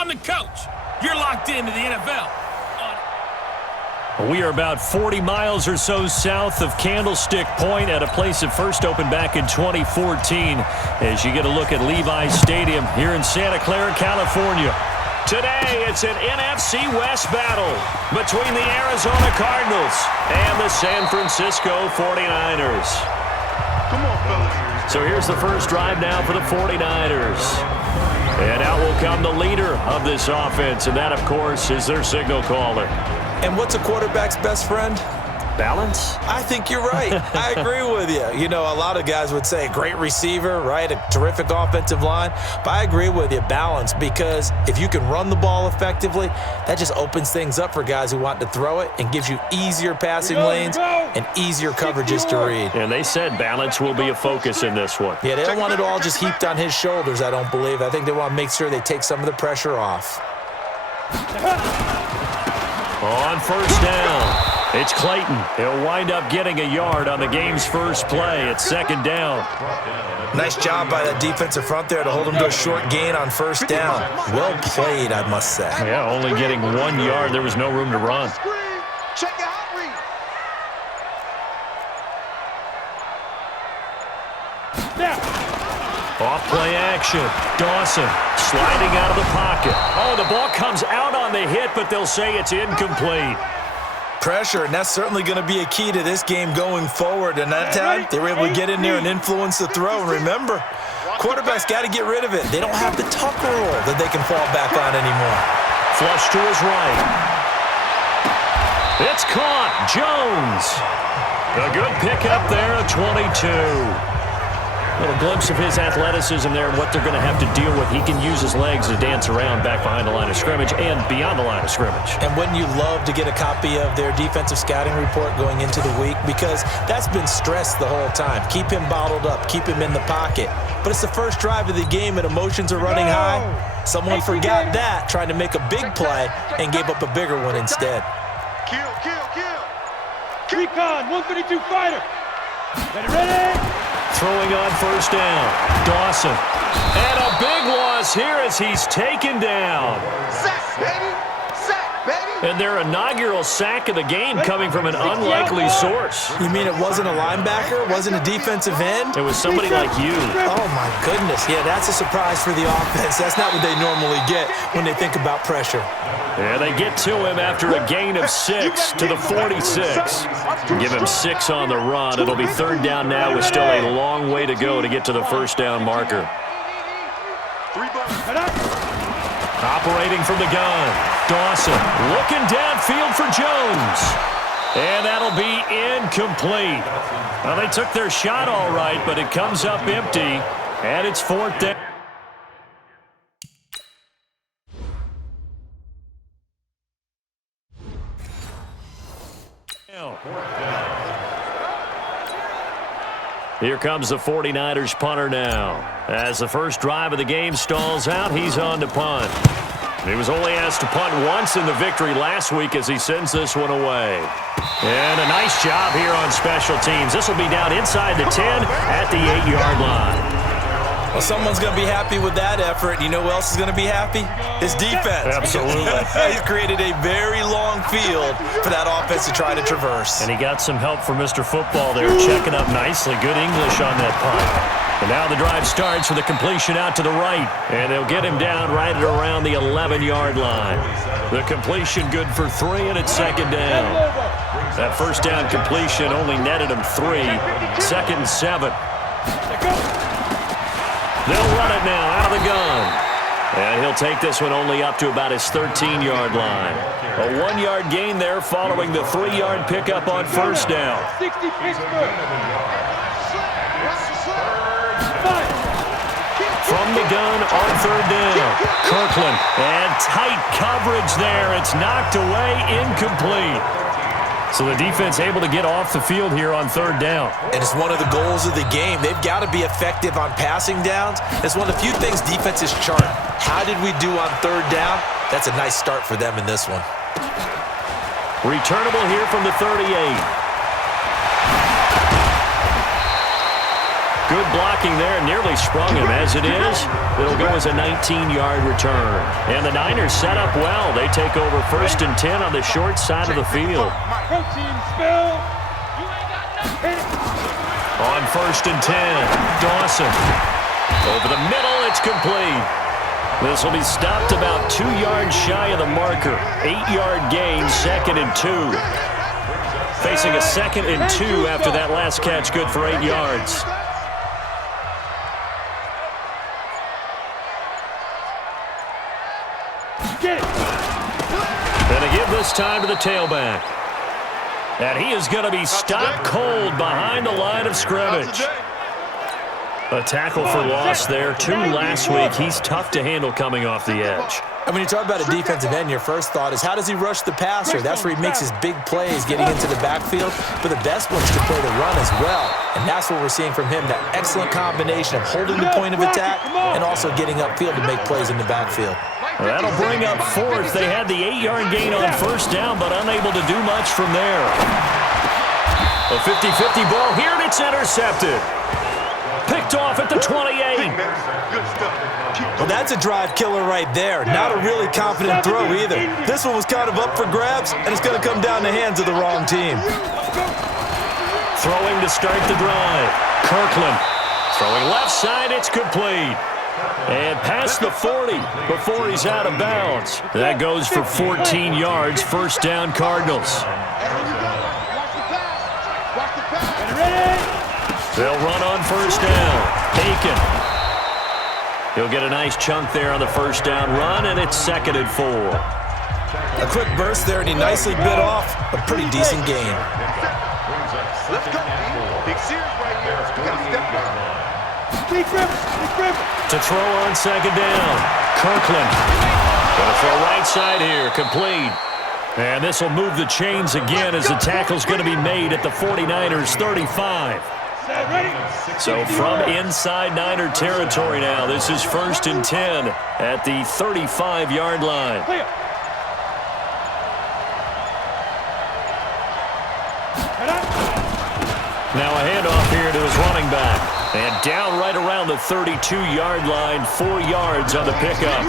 I'm the coach. You're locked into the NFL. We are about 40 miles or so south of Candlestick Point at a place that first opened back in 2014 as you get a look at Levi's Stadium here in Santa Clara, California. Today, it's an NFC West battle between the Arizona Cardinals and the San Francisco 49ers. Come on, fellas. So here's the first drive now for the 49ers. And out will come the leader of this offense, and that, of course, is their signal caller. And what's a quarterback's best friend? Balance? I think you're right. I agree with you. You know, a lot of guys would say great receiver, right? A terrific offensive line. But I agree with you, balance, because if you can run the ball effectively, that just opens things up for guys who want to throw it and gives you easier passing lanes and easier coverages to read. And they said balance will be a focus in this one. Yeah, they don't want it all just heaped on his shoulders, I don't believe. I think they want to make sure they take some of the pressure off. On first down, it's Clayton. He'll wind up getting a yard on the game's first play. It's second down. Nice job by that defensive front there to hold him to a short gain on first down. Well played, I must say. Yeah, only getting 1 yard. There was no room to run. Check it out, read. Off play action. Dawson sliding out of the pocket. Oh, the ball comes out on the hit, but they'll say it's incomplete. Pressure, and that's certainly going to be a key to this game going forward. And that time, they were able to get in there and influence the throw. And remember, quarterbacks got to get rid of it. They don't have the tuck roll that they can fall back on anymore. Flush to his right. It's caught. Jones. A good pickup there at 22. Little glimpse of his athleticism there and what they're going to have to deal with. He can use his legs to dance around back behind the line of scrimmage and beyond the line of scrimmage. And wouldn't you love to get a copy of their defensive scouting report going into the week? Because that's been stressed the whole time. Keep him bottled up. Keep him in the pocket. But it's the first drive of the game and emotions are running high. Someone forgot that, trying to make a big play and gave up a bigger one instead. Kill. Recon, 132 fighter. Ready? Throwing on first down. Dawson. And a big loss here as he's taken down. Sack, baby. And their inaugural sack of the game coming from an unlikely source. You mean it wasn't a linebacker? Wasn't a defensive end? It was somebody like you. Oh, my goodness. Yeah, that's a surprise for the offense. That's not what they normally get when they think about pressure. Yeah, they get to him after a gain of 6 to the 46. Give him 6 on the run. It'll be third down now with still a long way to go to get to the first down marker. Operating from the gun. Dawson looking downfield for Jones. And that'll be incomplete. Well, they took their shot all right, but it comes up empty. And it's fourth down. Here comes the 49ers punter now. As the first drive of the game stalls out, he's on to punt. He was only asked to punt once in the victory last week as he sends this one away. And a nice job here on special teams. This will be down inside the 10 at the 8-yard line. Well, someone's going to be happy with that effort. You know who else is going to be happy? His defense. Absolutely. He's created a very long field for that offense to try to traverse. And he got some help from Mr. Football there, checking up nicely. Good English on that punt. And now the drive starts with a completion out to the right. And they'll get him down right at around the 11-yard line. The completion good for 3, and it's second down. That first down completion only netted him 3. Second and 7. They'll run it now out of the gun. And he'll take this one only up to about his 13-yard line. A 1-yard gain there following the 3-yard pickup on first down. 60 Pittsburgh. From the gun on third down. Kirkland. And tight coverage there. It's knocked away, incomplete. So the defense able to get off the field here on third down. And it's one of the goals of the game. They've got to be effective on passing downs. It's one of the few things defenses chart. How did we do on third down? That's a nice start for them in this one. Returnable here from the 38. Good blocking there. Nearly sprung him. As it is, it'll go as a 19-yard return. And the Niners set up well. They take over 1st and 10 on the short side of the field. Protein spill. On 1st and 10, Dawson. Over the middle, it's complete. This will be stopped about 2 yards shy of the marker. 8-yard gain, 2nd and 2. Facing a 2nd and 2 after that last catch, good for 8 yards. And they give this time to the tailback. And he is going to be stopped cold behind the line of scrimmage. A tackle for loss there. 2 last week. He's tough to handle coming off the edge. And when you talk about a defensive end, your first thought is how does he rush the passer? That's where he makes his big plays getting into the backfield. But the best ones can play the run as well. And that's what we're seeing from him, that excellent combination of holding the point of attack and also getting upfield to make plays in the backfield. Well, that'll bring up 4th. They had the 8-yard gain on 1st down, but unable to do much from there. A 50-50 ball here, and it's intercepted. Picked off at the 28. Well, that's a drive killer right there. Not a really confident throw either. This one was kind of up for grabs, and it's going to come down the hands of the wrong team. Throwing to start the drive. Kirkland throwing left side. It's complete. And past the 40 before he's out of bounds. That goes for 14 yards. 1st down, Cardinals. They'll run on 1st down. Aiken. He'll get a nice chunk there on the 1st down run, and it's 2nd and 4. A quick burst there, and he nicely bit off a pretty decent gain. Let's go. Big series right here. We got to step up. Big Rivers. To throw on 2nd down. Kirkland. Going to throw right side here. Complete. And this will move the chains again as the tackle's going to be made at the 49ers 35. So from inside Niner territory now, this is 1st and 10 at the 35-yard line. Now a handoff here to his running back. And down right around the 32-yard line, 4 yards on the pickup.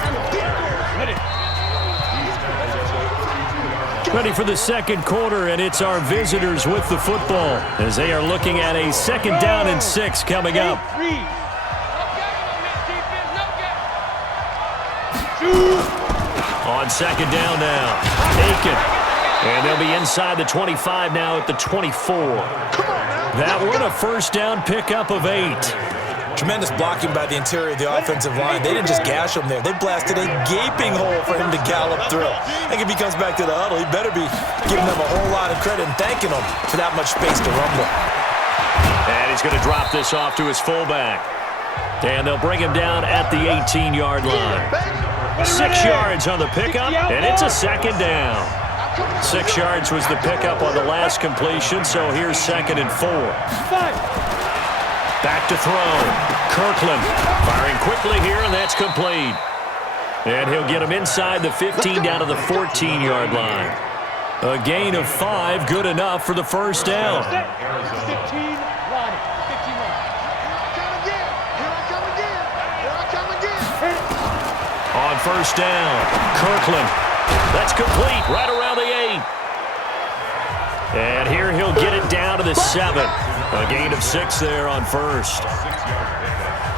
Ready for the 2nd quarter, and it's our visitors with the football as they are looking at a 2nd down and 6 coming up. On 2nd down now, Aiken. And they'll be inside the 25 now at the 24. That one a 1st down pickup of 8. Tremendous blocking by the interior of the offensive line. They didn't just gash him there. They blasted a gaping hole for him to gallop through. I think if he comes back to the huddle, he better be giving them a whole lot of credit and thanking them for that much space to rumble. And he's going to drop this off to his fullback. And they'll bring him down at the 18-yard line. 6 yards on the pickup, and it's a 2nd down. 6 yards was the pickup on the last completion, so here's 2nd and 4. Back to throw. Kirkland firing quickly here, and that's complete. And he'll get him inside the 15 down to the 14-yard line. A gain of 5, good enough for the 1st down. 15, line, 51. On 1st down, Kirkland. That's complete right around the 8. And here he'll get it down to the 7. A gain of 6 there on 1st.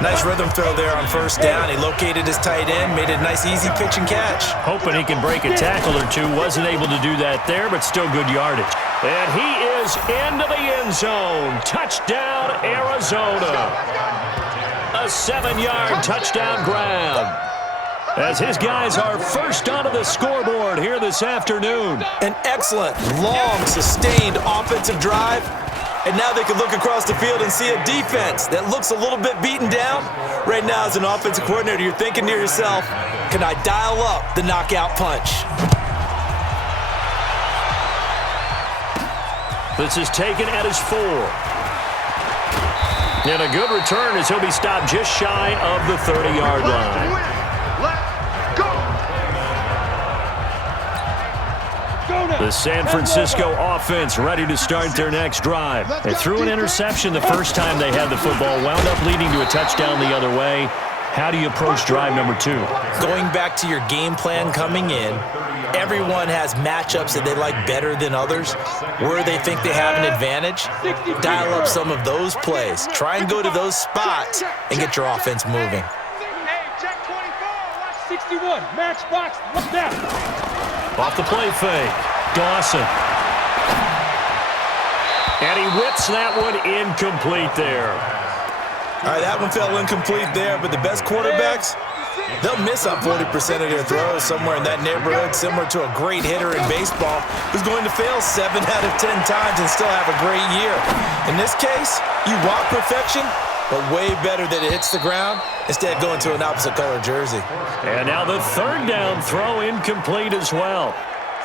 Nice rhythm throw there on 1st down. He located his tight end, made it a nice easy pitch and catch. Hoping he can break a tackle or two. Wasn't able to do that there, but still good yardage. And he is into the end zone. Touchdown, Arizona. A 7-yard touchdown grab. As his guys are first onto the scoreboard here this afternoon. An excellent, long, sustained offensive drive. And now they can look across the field and see a defense that looks a little bit beaten down. Right now, as an offensive coordinator, you're thinking to yourself, can I dial up the knockout punch? This is taken at his 4. And a good return as he'll be stopped just shy of the 30-yard line. The San Francisco offense ready to start their next drive. They threw an interception the first time they had the football, wound up leading to a touchdown the other way. How do you approach drive number 2? Going back to your game plan coming in, everyone has matchups that they like better than others, where they think they have an advantage. Dial up some of those plays. Try and go to those spots and get your offense moving. Hey, check 24. Watch 61. Matchbox. Look down. Off the play fake. Dawson. And he whips that one incomplete there. All right, that one fell incomplete there, but the best quarterbacks, they'll miss on 40% of their throws somewhere in that neighborhood, similar to a great hitter in baseball who's going to fail 7 out of 10 times and still have a great year. In this case, you want perfection, but way better that it hits the ground instead of going to an opposite color jersey. And now the third down throw incomplete as well.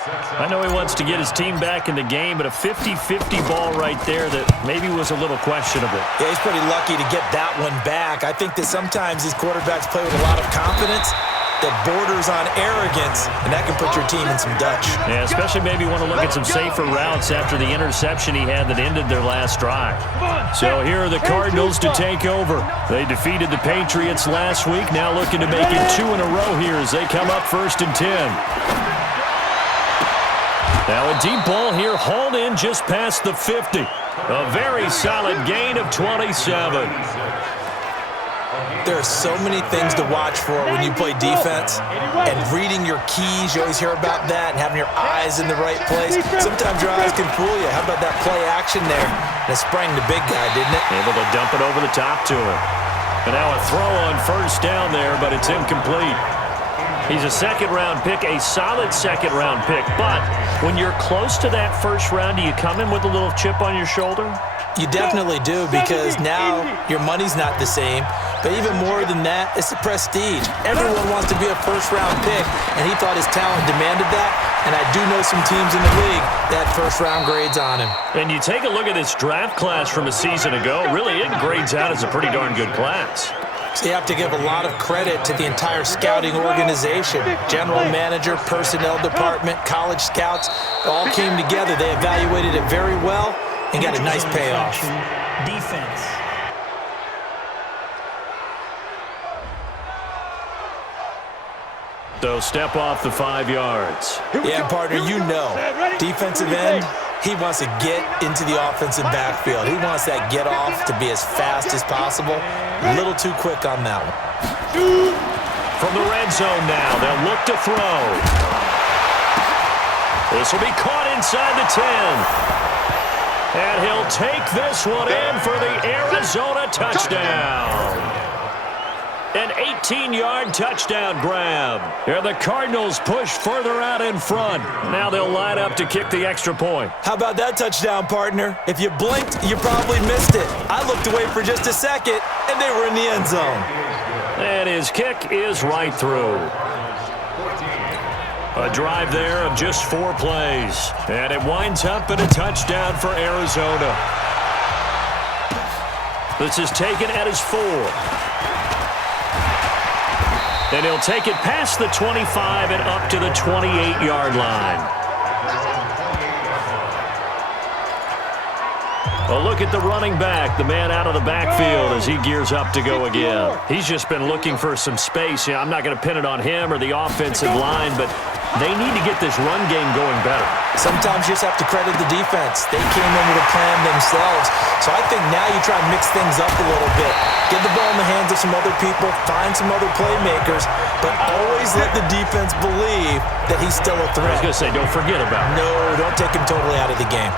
I know he wants to get his team back in the game, but a 50-50 ball right there that maybe was a little questionable. Yeah, he's pretty lucky to get that one back. I think that sometimes these quarterbacks play with a lot of confidence that borders on arrogance, and that can put your team in some Dutch. Yeah, especially maybe want to look at some safer routes after the interception he had that ended their last drive. So here are the Cardinals to take over. They defeated the Patriots last week, now looking to make it 2 in a row here as they come up 1st and 10. Now a deep ball here, hauled in just past the 50. A very solid gain of 27. There are so many things to watch for when you play defense, and reading your keys, you always hear about that, and having your eyes in the right place. Sometimes your eyes can fool you. How about that play action there? And it sprang the big guy, didn't it? Able to dump it over the top to him. And now a throw on 1st down there, but it's incomplete. He's a second-round pick, a solid second-round pick. But when you're close to that first round, do you come in with a little chip on your shoulder? You definitely do, because now your money's not the same. But even more than that, it's the prestige. Everyone wants to be a first-round pick, and he thought his talent demanded that. And I do know some teams in the league that first-round grades on him. And you take a look at this draft class from a season ago, really it grades out as a pretty darn good class. So you have to give a lot of credit to the entire scouting organization. General manager, personnel department, college scouts, all came together. They evaluated it very well and got a nice payoff. Defense. So step off the 5 yards. Yeah, partner, you know, defensive end, he wants to get into the offensive backfield. He wants that get off to be as fast as possible. A little too quick on that one. From the red zone now, they'll look to throw. This will be caught inside the 10. And he'll take this one in for the Arizona touchdown. An 18-yard touchdown grab. And the Cardinals push further out in front. Now they'll line up to kick the extra point. How about that touchdown, partner? If you blinked, you probably missed it. I looked away for just a second, and they were in the end zone. And his kick is right through. A drive there of just 4 plays. And it winds up in a touchdown for Arizona. This is taken at his 4. And he'll take it past the 25 and up to the 28-yard line. A look at the running back, the man out of the backfield as he gears up to go again. He's just been looking for some space. Yeah, I'm not going to pin it on him or the offensive line, but they need to get this run game going better. Sometimes you just have to credit the defense. They came in with a plan themselves. So I think now you try and mix things up a little bit. Get the ball in the hands of some other people, find some other playmakers, but always let the defense believe that he's still a threat. I was going to say, don't forget about it. No, don't take him totally out of the game.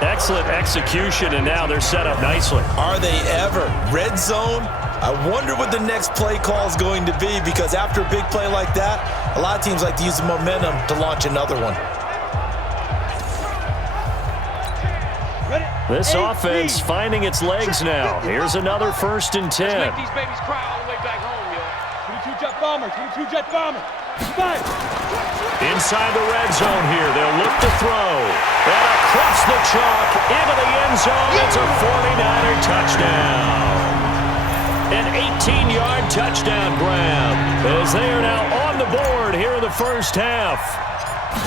Excellent execution, and now they're set up nicely. Are they ever? Red zone? I wonder what the next play call is going to be, because after a big play like that, a lot of teams like to use the momentum to launch another one. This offense finding its legs now. Here's another 1st and 10. Make these babies cry all the way back home, yo. 22-jet bomber, 22-jet bomber. 5. Inside the red zone here, they'll look to throw. And across the chalk, into the end zone, it's a 49er touchdown. An 18-yard touchdown grab as they are now on the board here in the first half.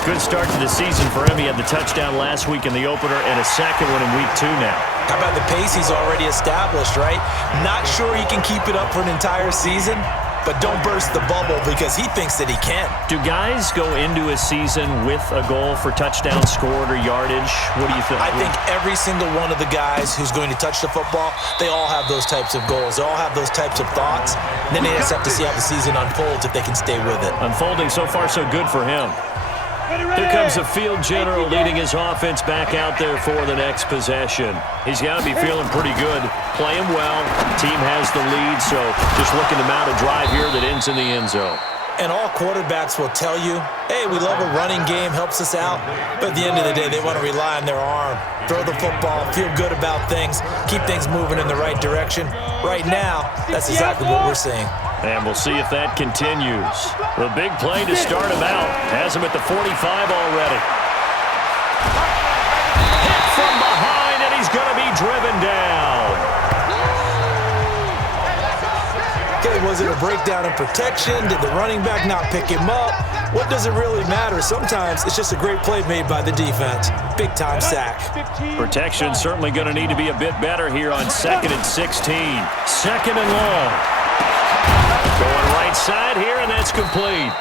Good start to the season for him. He had the touchdown last week in the opener and a second one in week 2 now. How about the pace he's already established, right? Not sure he can keep it up for an entire season, but don't burst the bubble because he thinks that he can. Do guys go into a season with a goal for touchdowns scored or yardage? What do you think? I think every single one of the guys who's going to touch the football, they all have those types of goals. They all have those types of thoughts. And then they just have to see how the season unfolds if they can stay with it. Unfolding so far so good for him. Here comes the field general leading his offense back out there for the next possession. He's got to be feeling pretty good, playing well. Team has the lead, so just looking to mount a drive here that ends in the end zone. And all quarterbacks will tell you, hey, we love a running game, helps us out. But at the end of the day, they want to rely on their arm, throw the football, feel good about things, keep things moving in the right direction. Right now, that's exactly what we're seeing. And we'll see if that continues. The big play to start him out. Has him at the 45 already. Hit from behind, and he's going to be driven down. Okay, was it a breakdown in protection? Did the running back not pick him up? What does it really matter? Sometimes it's just a great play made by the defense. Big-time sack. Protection certainly going to need to be a bit better here on 2nd and 16. 2nd and long. Going right side here, and that's complete.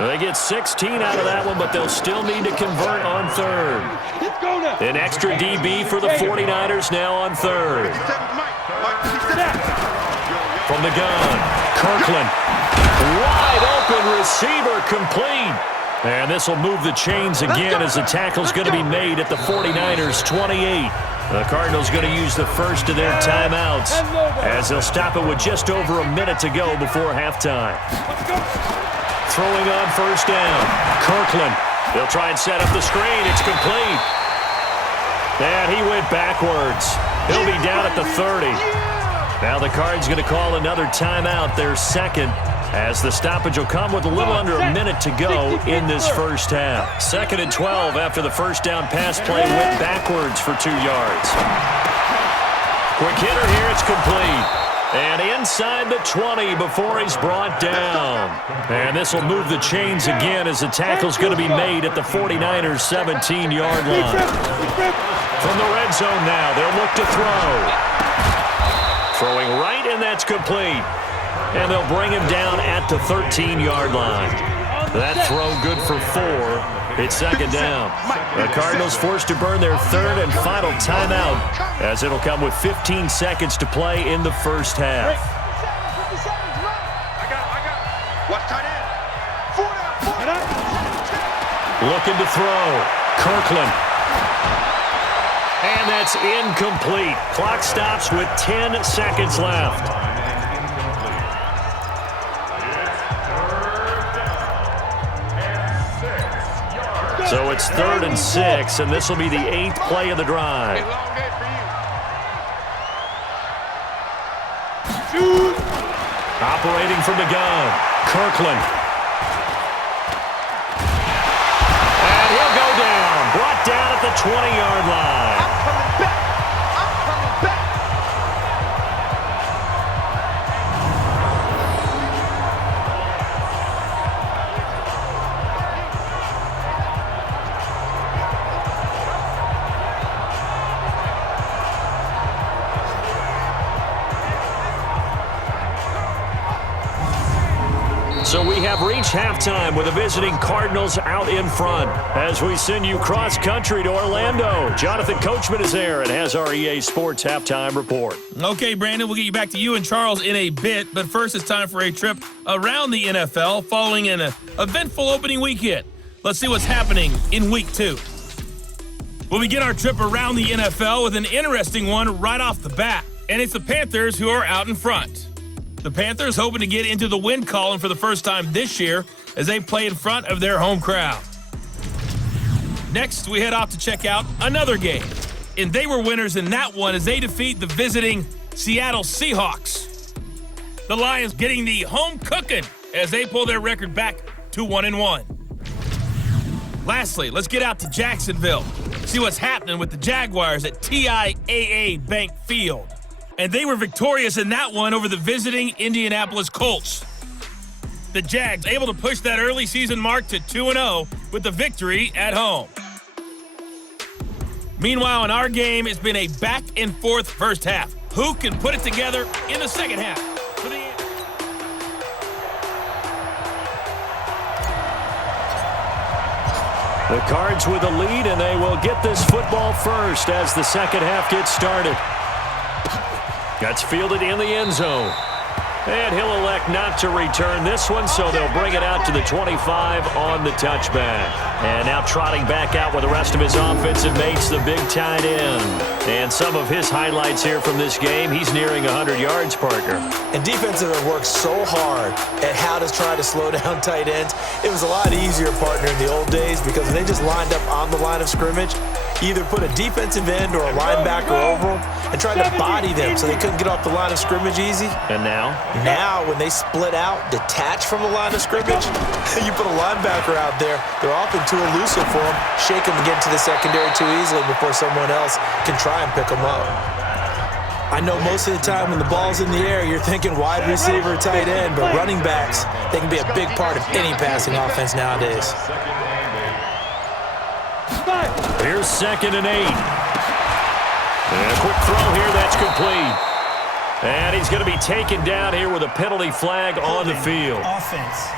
They get 16 out of that one, but they'll still need to convert on 3rd. An extra DB for the 49ers now on 3rd. From the gun, Kirkland. Wide open receiver complete. And this will move the chains again as the tackle's going to be made at the 49ers' 28. The Cardinals going to use the first of their timeouts as they'll stop it with just over a minute to go before halftime. Throwing on 1st down, Kirkland. They'll try and set up the screen. It's complete. And he went backwards. He'll be down at the 30. Now the Cards going to call another timeout, their 2nd, as the stoppage will come with a little under a minute to go in this first half. 2nd and 12 after the first down pass play went backwards for 2 yards. Quick hitter here, it's complete. And inside the 20 before he's brought down. And this will move the chains again as the tackle's going to be made at the 49ers' 17-yard line. From the red zone now, they'll look to throw. Throwing right, and that's complete. And they'll bring him down at the 13-yard line. That throw good for 4. It's 2nd down. The Cardinals forced to burn their 3rd and final timeout as it'll come with 15 seconds to play in the first half. Looking to throw. Kirkland. And that's incomplete. Clock stops with 10 seconds left. So it's 3rd and 6, and this will be the 8th play of the drive. Operating from the gun, Kirkland. And he'll go down, brought down at the 20-yard line. So we have reached halftime with the visiting Cardinals out in front as we send you cross-country to Orlando. Jonathan Coachman is there and has our EA Sports Halftime Report. Okay, Brandon, we'll get you back to you and Charles in a bit, but first it's time for a trip around the NFL following an eventful opening weekend. Let's see what's happening in Week 2. We'll begin our trip around the NFL with an interesting one right off the bat, and it's the Panthers who are out in front. The Panthers hoping to get into the win column for the first time this year as they play in front of their home crowd. Next, we head off to check out another game. And they were winners in that one as they defeat the visiting Seattle Seahawks. The Lions getting the home cooking as they pull their record back to 1-1. Lastly, let's get out to Jacksonville, see what's happening with the Jaguars at TIAA Bank Field. And they were victorious in that one over the visiting Indianapolis Colts. The Jags able to push that early season mark to 2-0 with the victory at home. Meanwhile, in our game, it's been a back-and-forth first half. Who can put it together in the second half? The Cards with a lead, and they will get this football first as the second half gets started. That's fielded in the end zone. And he'll elect not to return this one, so they'll bring it out to the 25 on the touchback. And now trotting back out with the rest of his offensive mates, the big tight end. And some of his highlights here from this game, he's nearing 100 yards, Parker. And defensive have worked so hard at how to try to slow down tight ends. It was a lot easier, partner, in the old days because when they just lined up on the line of scrimmage, either put a defensive end or a linebacker over them and tried to body them so they couldn't get off the line of scrimmage easy. And now? Now, when they split out, detach from the line of scrimmage, you put a linebacker out there, they're often too elusive for them, shake them and get into the secondary too easily before someone else can try and pick them up. I know most of the time when the ball's in the air, you're thinking wide receiver, tight end, but running backs, they can be a big part of any passing offense nowadays. Here's 2nd and 8. And a quick throw here, that's complete. And he's going to be taken down here with a penalty flag on the field. Offense.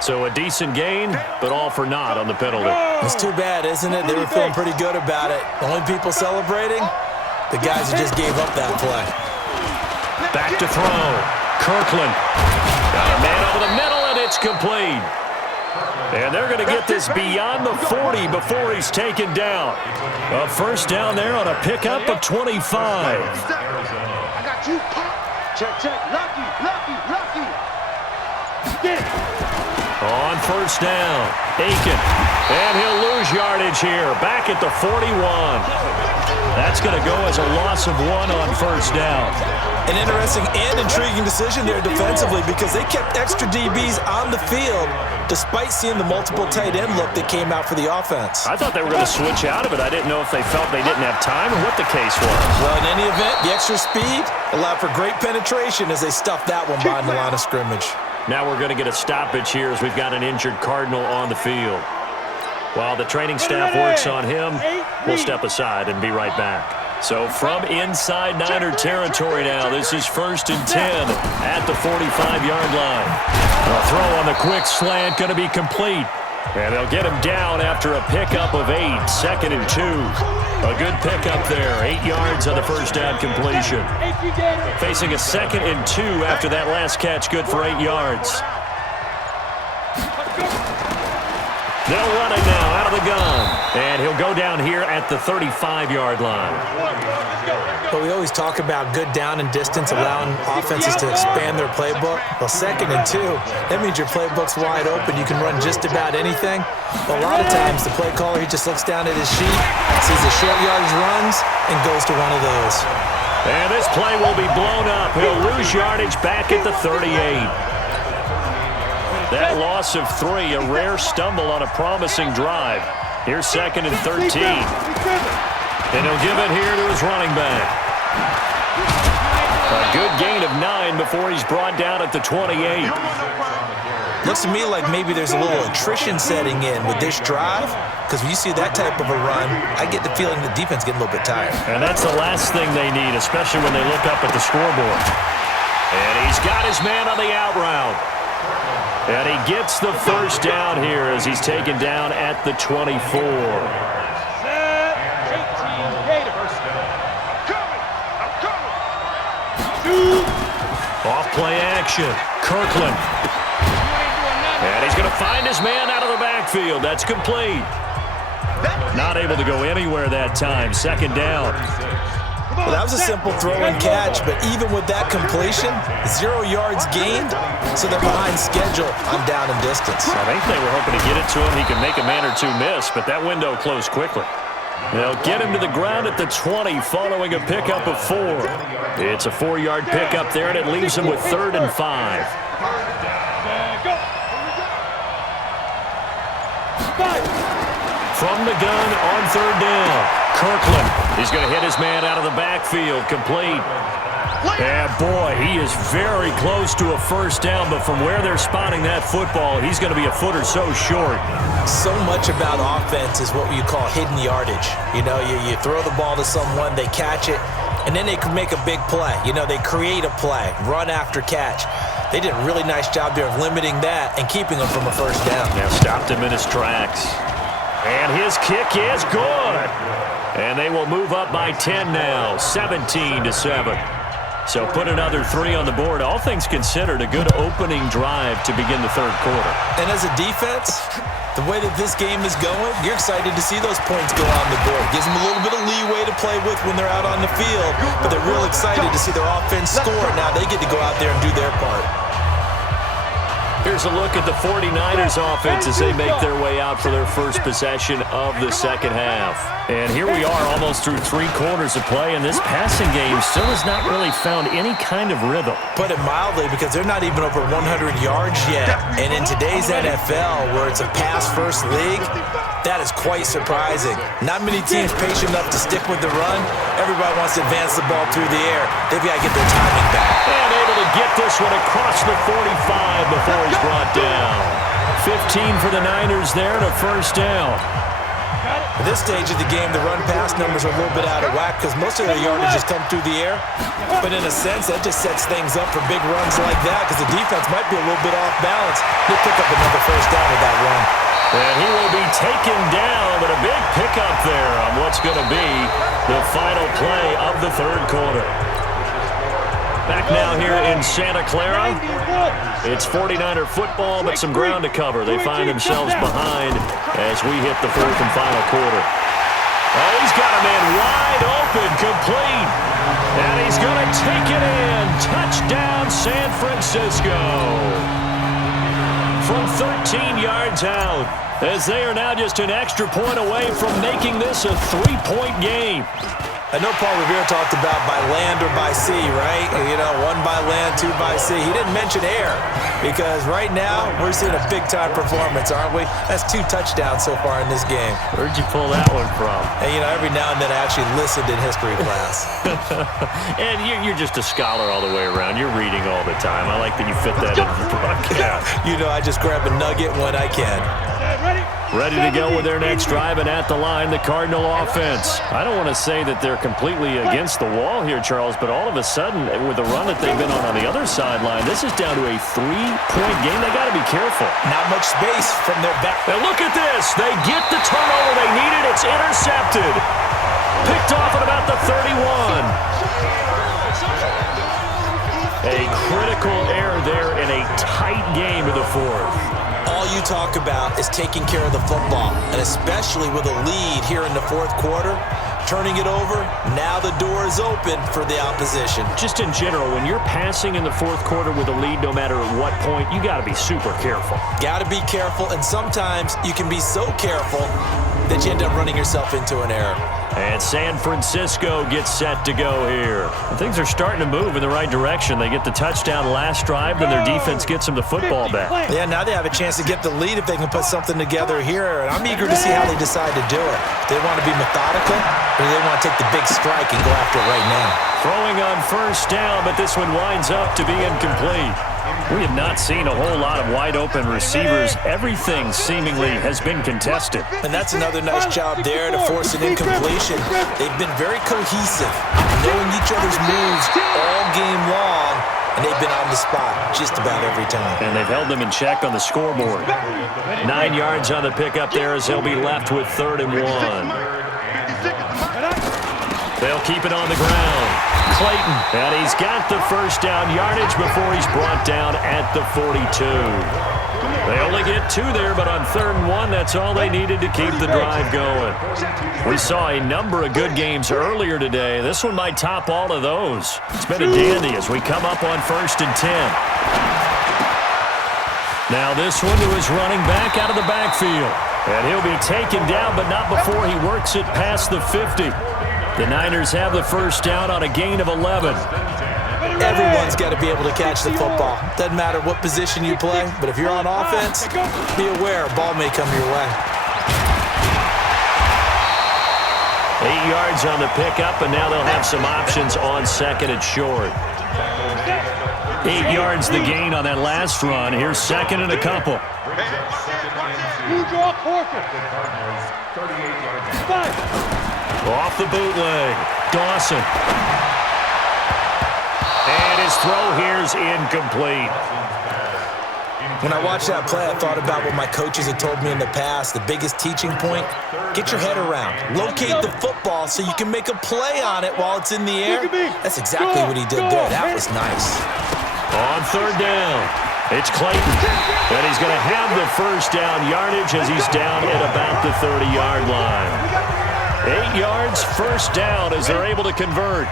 So a decent gain, but all for naught on the penalty. It's too bad, isn't it? They were feeling pretty good about it. The only people celebrating, the guys who just gave up that play. Back to throw. Kirkland. Got a man over the middle, and it's complete. And they're going to get this beyond the 40 before he's taken down. A first down there on a pickup of 25. I got you. Check, check. Lucky, lucky, lucky. Get it. On first down, Aiken. And he'll lose yardage here. Back at the 41. That's going to go as a loss of 1 on first down. An interesting and intriguing decision there defensively because they kept extra DBs on the field despite seeing the multiple tight end look that came out for the offense. I thought they were going to switch out of it. I didn't know if they felt they didn't have time or what the case was. Well, in any event, the extra speed allowed for great penetration as they stuffed that one behind the line of scrimmage. Now we're going to get a stoppage here as we've got an injured Cardinal on the field. While the training staff works on him, we'll step aside and be right back. So from inside Niner territory now, this is 1st and 10 at the 45-yard line. A throw on the quick slant going to be complete. And they'll get him down after a pickup of 8, 2nd and 2. A good pickup there, 8 yards on the first down completion. Facing a 2nd and 2 after that last catch, good for 8 yards. They'll run it now out of the gun. And he'll go down here at the 35-yard line. But we always talk about good down and distance, allowing offenses to expand their playbook. Well, 2nd and 2, that means your playbook's wide open. You can run just about anything. But a lot of times, the play caller, he just looks down at his sheet, sees the short yardage runs, and goes to one of those. And this play will be blown up. He'll lose yardage back at the 38. That loss of 3, a rare stumble on a promising drive. Here's 2nd and 13. And he'll give it here to his running back. A good gain of 9 before he's brought down at the 28. Looks to me like maybe there's a little attrition setting in with this drive, because when you see that type of a run, I get the feeling the defense getting a little bit tired. And that's the last thing they need, especially when they look up at the scoreboard. And he's got his man on the out route. And he gets the first down here as he's taken down at the 24. Off play action. Kirkland. And he's going to find his man out of the backfield. That's complete. Not able to go anywhere that time. 2nd down. Well, that was a simple throw and catch, but even with that completion, 0 yards gained, so they're behind schedule on down and distance. I think they were hoping to get it to him. He could make a man or two miss, but that window closed quickly. They'll get him to the ground at the 20 following a pickup of 4. It's a 4-yard pickup there, and it leaves him with 3rd and 5. From the gun on 3rd down, Kirkland. He's going to hit his man out of the backfield, complete. And boy, he is very close to a first down, but from where they're spotting that football, he's going to be a foot or so short. So much about offense is what you call hidden yardage. You know, you throw the ball to someone, they catch it, and then they can make a big play. You know, they create a play, run after catch. They did a really nice job there of limiting that and keeping him from a first down. Now stopped him in his tracks. And his kick is good. And they will move up by 10 now, 17-7. So put another 3 on the board. All things considered, a good opening drive to begin the third quarter. And as a defense, the way that this game is going, you're excited to see those points go on the board. Gives them a little bit of leeway to play with when they're out on the field, but they're real excited to see their offense score. Now they get to go out there and do their part. Here's a look at the 49ers offense as they make their way out for their first possession of the second half. And here we are almost through 3 quarters of play, and this passing game still has not really found any kind of rhythm. Put it mildly, because they're not even over 100 yards yet. And in today's NFL, where it's a pass-first league, that is quite surprising. Not many teams patient enough to stick with the run. Everybody wants to advance the ball through the air. They've got to get their timing back. And able to get this one across the 45 before he's brought down. 15 for the Niners there and a first down. At this stage of the game, the run-pass numbers are a little bit out of whack because most of their yardage has come through the air. But in a sense, that just sets things up for big runs like that because the defense might be a little bit off balance. He'll pick up another first down with that run. And he will be taken down, but a big pickup there on what's going to be the final play of the third quarter. Back now here in Santa Clara. It's 49er football, but some ground to cover. They find themselves behind as we hit the fourth and final quarter. Oh, he's got a man wide open, complete. And he's going to take it in. Touchdown, San Francisco. From 13 yards out, as they are now just an extra point away from making this a 3-point game. I know Paul Revere talked about by land or by sea, right? You know, 1 by land, 2 by sea. He didn't mention air because right now we're seeing a big-time performance, aren't we? That's 2 touchdowns so far in this game. Where'd you pull that one from? And, you know, every now and then I actually listened in history class. And you're just a scholar all the way around. You're reading all the time. I like that you fit that into the broadcast. You know, I just grab a nugget when I can. Ready to go with their next drive, and at the line, the Cardinal offense. I don't want to say that they're completely against the wall here, Charles, but all of a sudden, with the run that they've been on the other sideline, this is down to a 3-point game. They got to be careful. Not much space from their back. Now look at this. They get the turnover they needed. It's intercepted. Picked off at about the 31. A critical error there in a tight game to the fourth. All you talk about is taking care of the football, and especially with a lead here in the fourth quarter, turning it over, now the door is open for the opposition. Just in general, when you're passing in the fourth quarter with a lead, no matter at what point, you got to be super careful. Got to be careful, and sometimes you can be so careful that you end up running yourself into an error. And San Francisco gets set to go here. And things are starting to move in the right direction. They get the touchdown last drive, then their defense gets them the football back. Yeah, now they have a chance to get the lead if they can put something together here. And I'm eager to see how they decide to do it. Do they want to be methodical, or do they want to take the big strike and go after it right now? Throwing on first down, but this one winds up to be incomplete. We have not seen a whole lot of wide-open receivers. Everything seemingly has been contested. And that's another nice job there to force an incompletion. They've been very cohesive, knowing each other's moves all game long, and they've been on the spot just about every time. And they've held them in check on the scoreboard. 9 yards on the pickup there as they'll be left with 3rd and 1. They'll keep it on the ground. Clayton, and he's got the first down yardage before he's brought down at the 42. They only get 2 there, but on 3rd and 1, that's all they needed to keep the drive going. We saw a number of good games earlier today. This one might top all of those. It's been a dandy as we come up on 1st and 10. Now this one to his running back out of the backfield. And he'll be taken down, but not before he works it past the 50. The Niners have the first down on a gain of 11. Everyone's got to be able to catch the football. Doesn't matter what position you play, but if you're on offense, be aware a ball may come your way. 8 yards on the pickup, and now they'll have some options on 2nd and short. 8 yards the gain on that last run. Here's second and a couple. You draw quarter. 5. Off the bootleg. Dawson. And his throw here's incomplete. When I watched that play, I thought about what my coaches had told me in the past. The biggest teaching point, get your head around. Locate the football so you can make a play on it while it's in the air. That's exactly what he did there. That was nice. On third down, it's Clayton. And he's going to have the first down yardage as he's down at about the 30-yard line. 8 yards, first down as they're able to convert.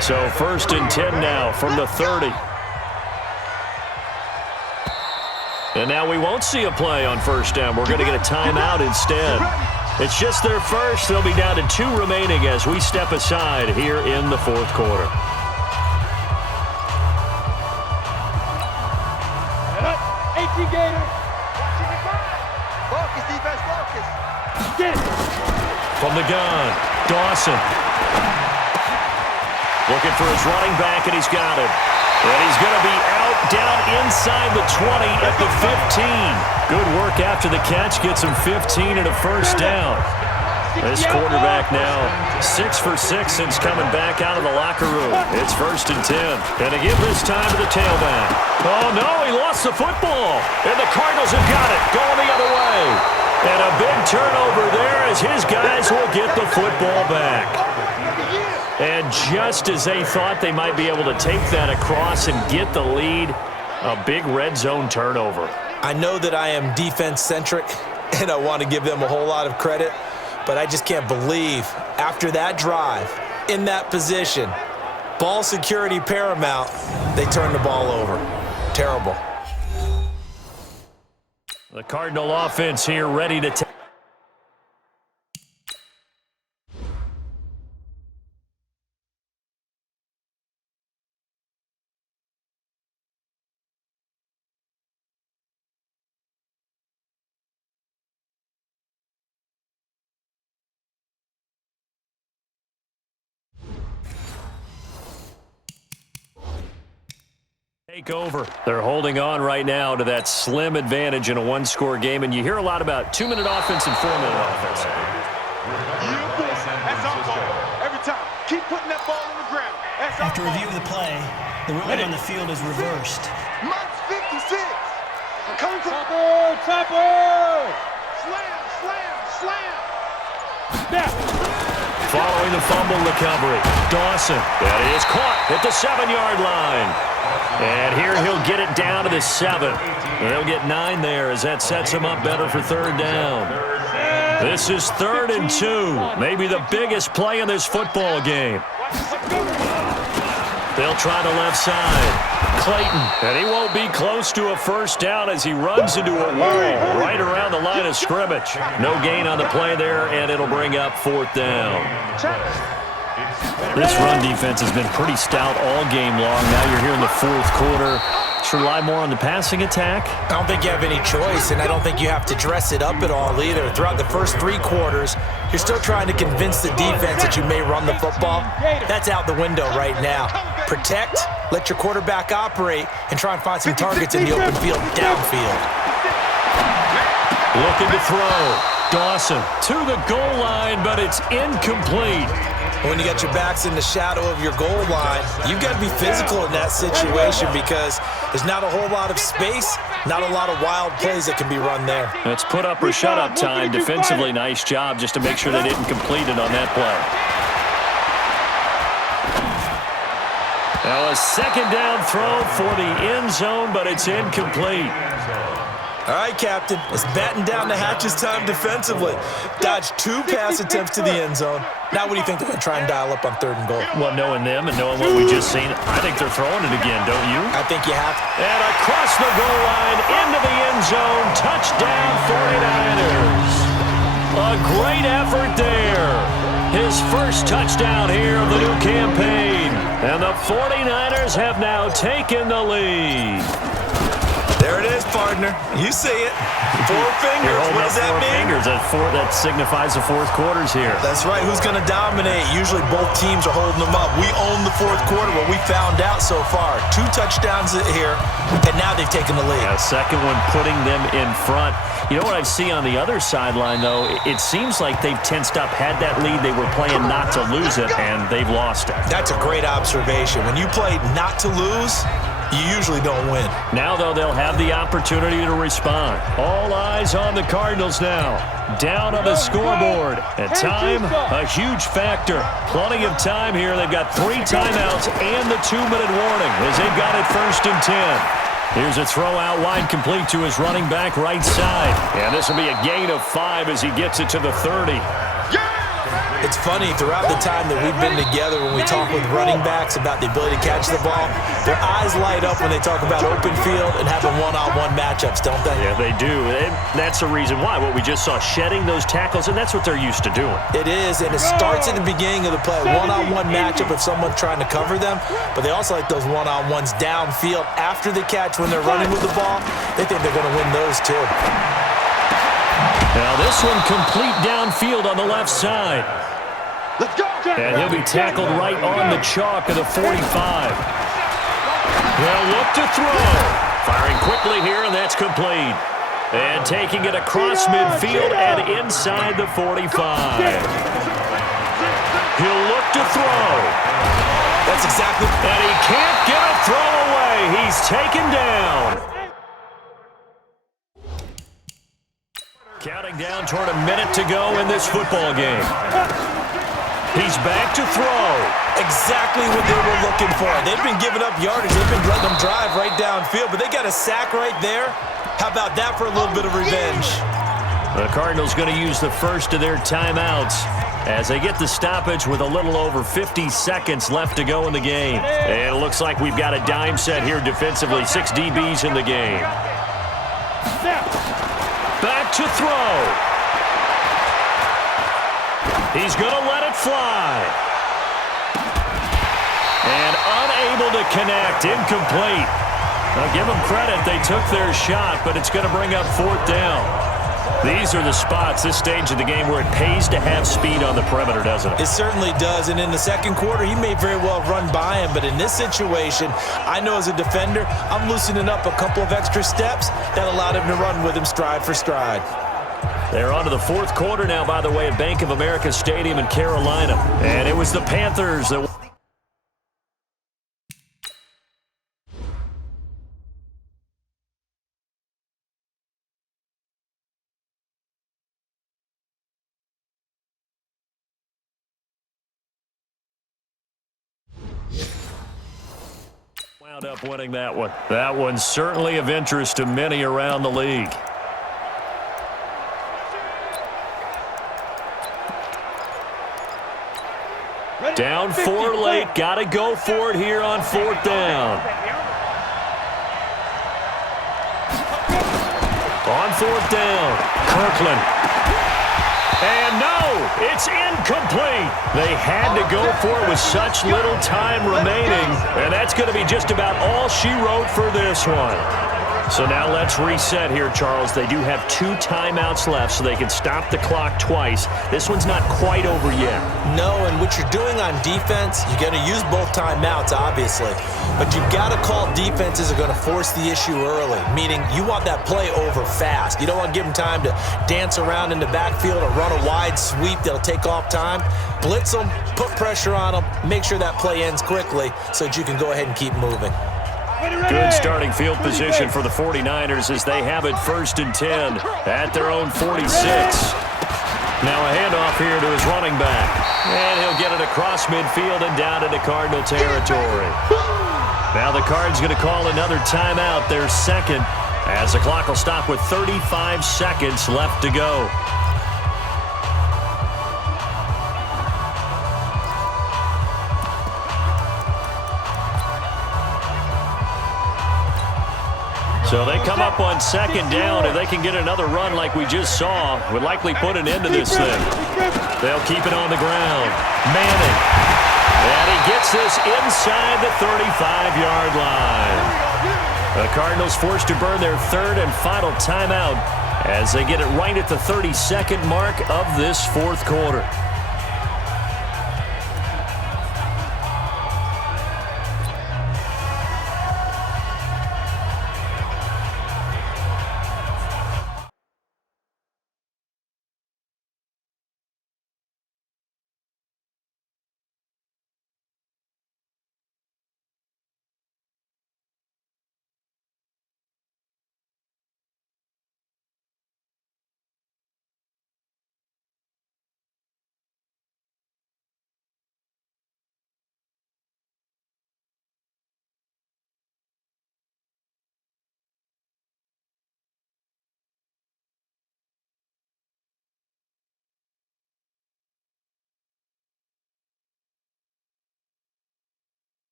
So first and 10 now from the 30. And now we won't see a play on first down. We're going to get a timeout instead. It's just their first. They'll be down to 2 remaining as we step aside here in the fourth quarter. Gator. Focus, defense, focus. Get it. From the gun, Dawson. Looking for his running back, and he's got it. And he's going to be out down inside the 20 at the 15. Good work after the catch. Gets him 15 and a first down. This quarterback now 6 for 6 since coming back out of the locker room. It's first and 10. And to give this time to the tailback. Oh, no, he lost the football. And the Cardinals have got it, going the other way. And a big turnover there as his guys will get the football back. And just as they thought they might be able to take that across and get the lead, a big red zone turnover. I know that I am defense-centric, and I want to give them a whole lot of credit, but I just can't believe after that drive, in that position, ball security paramount, they turned the ball over. Terrible. The Cardinal offense here ready to take. Take over. They're holding on right now to that slim advantage in a one-score game, and you hear a lot about 2-minute offense and 4-minute offense. That's our call. Every time. Keep putting that ball on the ground. That's our After call. review of the play, the ruling on the field is reversed. Mike's 56. Come to Chopper! slam, slam, slam. Snap. Following the fumble recovery, Dawson. That is caught at the 7-yard line. And here he'll get it down to the 7. They'll get 9 there as that sets him up better for third down. This is 3rd and 2. Maybe the biggest play in this football game. They'll try the left side. Clayton, and he won't be close to a first down as he runs into a wall right around the line of scrimmage. No gain on the play there, and it'll bring up 4th down. This run defense has been pretty stout all game long. Now you're here in the fourth quarter. Should rely more on the passing attack. I don't think you have any choice, and I don't think you have to dress it up at all either. Throughout the first 3 quarters, you're still trying to convince the defense that you may run the football. That's out the window right now. Protect, let your quarterback operate, and try and find some targets in the open field downfield. Looking to throw. Dawson to the goal line, but it's incomplete. When you got your backs in the shadow of your goal line, you've got to be physical in that situation because there's not a whole lot of space, not a lot of wild plays that can be run there. That's put up or shut up time. Defensively, nice job just to make sure they didn't complete it on that play. Now a second down throw for the end zone, but it's incomplete. All right, Captain, it's batten down the hatches time defensively. Dodged 2 pass attempts to the end zone. Now what do you think they're going to try and dial up on 3rd and goal? Well, knowing them and knowing what we just seen, I think they're throwing it again, don't you? I think you have to. And across the goal line, into the end zone, touchdown 49ers. A great effort there. His first touchdown here of the new campaign. And the 49ers have now taken the lead. There it is, partner. You see it. 4 fingers. You're holding What up does that 4 mean? fingers. That signifies the fourth quarter's here. That's right. Who's going to dominate? Usually both teams are holding them up. We own the fourth quarter, what we found out so far. 2 touchdowns here, and now they've taken the lead. A second one putting them in front. You know what I see on the other sideline, though? It seems like they've tensed up, had that lead. They were playing not to lose it, and they've lost it. That's a great observation. When you play not to lose, you usually don't win. Now, though, they'll have the opportunity to respond. All eyes on the Cardinals now. Down on the scoreboard. And time, a huge factor. Plenty of time here. They've got 3 timeouts and the 2-minute warning as they've got it 1st and 10. Here's a throw out wide, complete to his running back right side. And this will be a gain of 5 as he gets it to the 30. It's funny, throughout the time that we've been together, when we talk with running backs about the ability to catch the ball, their eyes light up when they talk about open field and having one-on-one matchups, don't they? Yeah, they do. And that's the reason why. What we just saw, shedding those tackles, and that's what they're used to doing. It is, and it starts at the beginning of the play. One-on-one matchup if someone's trying to cover them, but they also like those one-on-ones downfield after the catch when they're running with the ball. They think they're going to win those too. Now this one complete downfield on the left side. Let's go. And he'll be tackled right on the chalk of the 45. They'll look to throw. Firing quickly here, and that's complete. And taking it across midfield and inside the 45. He'll look to throw. That's exactly. And he can't get a throw away. He's taken down. Counting down toward a minute to go in this football game. He's back to throw. Exactly what they were looking for. They've been giving up yardage. They've been letting them drive right downfield, but they got a sack right there. How about that for a little bit of revenge? The Cardinals going to use the first of their timeouts as they get the stoppage with a little over 50 seconds left to go in the game. And it looks like we've got a dime set here defensively. 6 DBs in the game. Back to throw. He's going to let it fly. And unable to connect. Incomplete. Now give them credit. They took their shot, but it's going to bring up 4th down. These are the spots, this stage of the game, where it pays to have speed on the perimeter, doesn't it? It certainly does. And in the second quarter, he may very well run by him. But in this situation, I know as a defender, I'm loosening up a couple of extra steps that allowed him to run with him stride for stride. They're on to the 4th quarter now, by the way, at Bank of America Stadium in Carolina. And it was the Panthers that... wound up winning that one. That one's certainly of interest to many around the league. Down 4 late. Got to go for it here on 4th down. On 4th down, Kirkland. And no, it's incomplete. They had to go for it with such little time remaining. And that's going to be just about all she wrote for this one. So now let's reset here, Charles. They do have 2 timeouts left, so they can stop the clock twice. This one's not quite over yet. No, and what you're doing on defense, you're going to use both timeouts, obviously. But you've got to call defenses are going to force the issue early, meaning you want that play over fast. You don't want to give them time to dance around in the backfield or run a wide sweep that'll take off time. Blitz them, put pressure on them, make sure that play ends quickly so that you can go ahead and keep moving. Good starting field position for the 49ers as they have it 1st and 10 at their own 46. Now a handoff here to his running back. And he'll get it across midfield and down into Cardinal territory. Now the Cards going to call another timeout, their 2nd, as the clock will stop with 35 seconds left to go. So they come up on 2nd down. If they can get another run like we just saw, would likely put an end to this thing. They'll keep it on the ground. Manning. And he gets this inside the 35-yard line. The Cardinals forced to burn their third and final timeout as they get it right at the 32nd mark of this fourth quarter.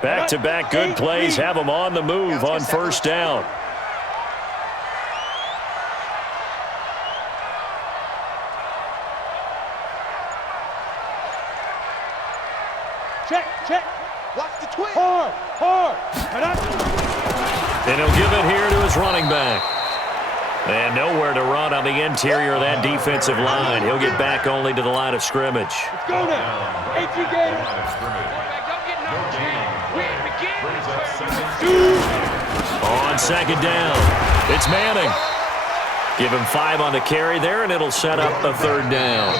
Back-to-back good plays have them on the move on first down. Check. Watch the twist. Hard. And he'll give it here to his running back. And nowhere to run on the interior of that defensive line. He'll get back only to the line of scrimmage. Let's go now. 18 Gators. On second down, it's Manning. Give him 5 on the carry there, and it'll set up a third down.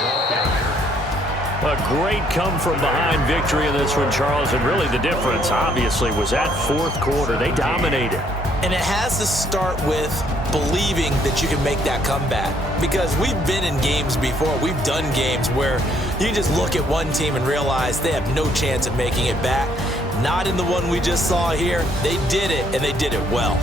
A great come-from-behind victory in this one, Charles, and really the difference, obviously, was that fourth quarter. They dominated. And it has to start with believing that you can make that comeback. Because we've been in games before. We've done games where you just look at one team and realize they have no chance of making it back. Not in the one we just saw here. They did it, and they did it well.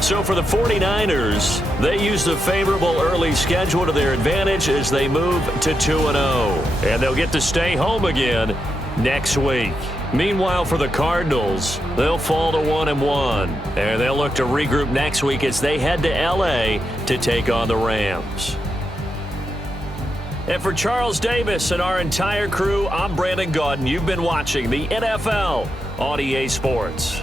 So for the 49ers, they used a favorable early schedule to their advantage as they move to 2-0. And they'll get to stay home again next week. Meanwhile, for the Cardinals, they'll fall to 1-1. And they'll look to regroup next week as they head to L.A. to take on the Rams. And for Charles Davis and our entire crew, I'm Brandon Gaudin. You've been watching the NFL on EA Sports.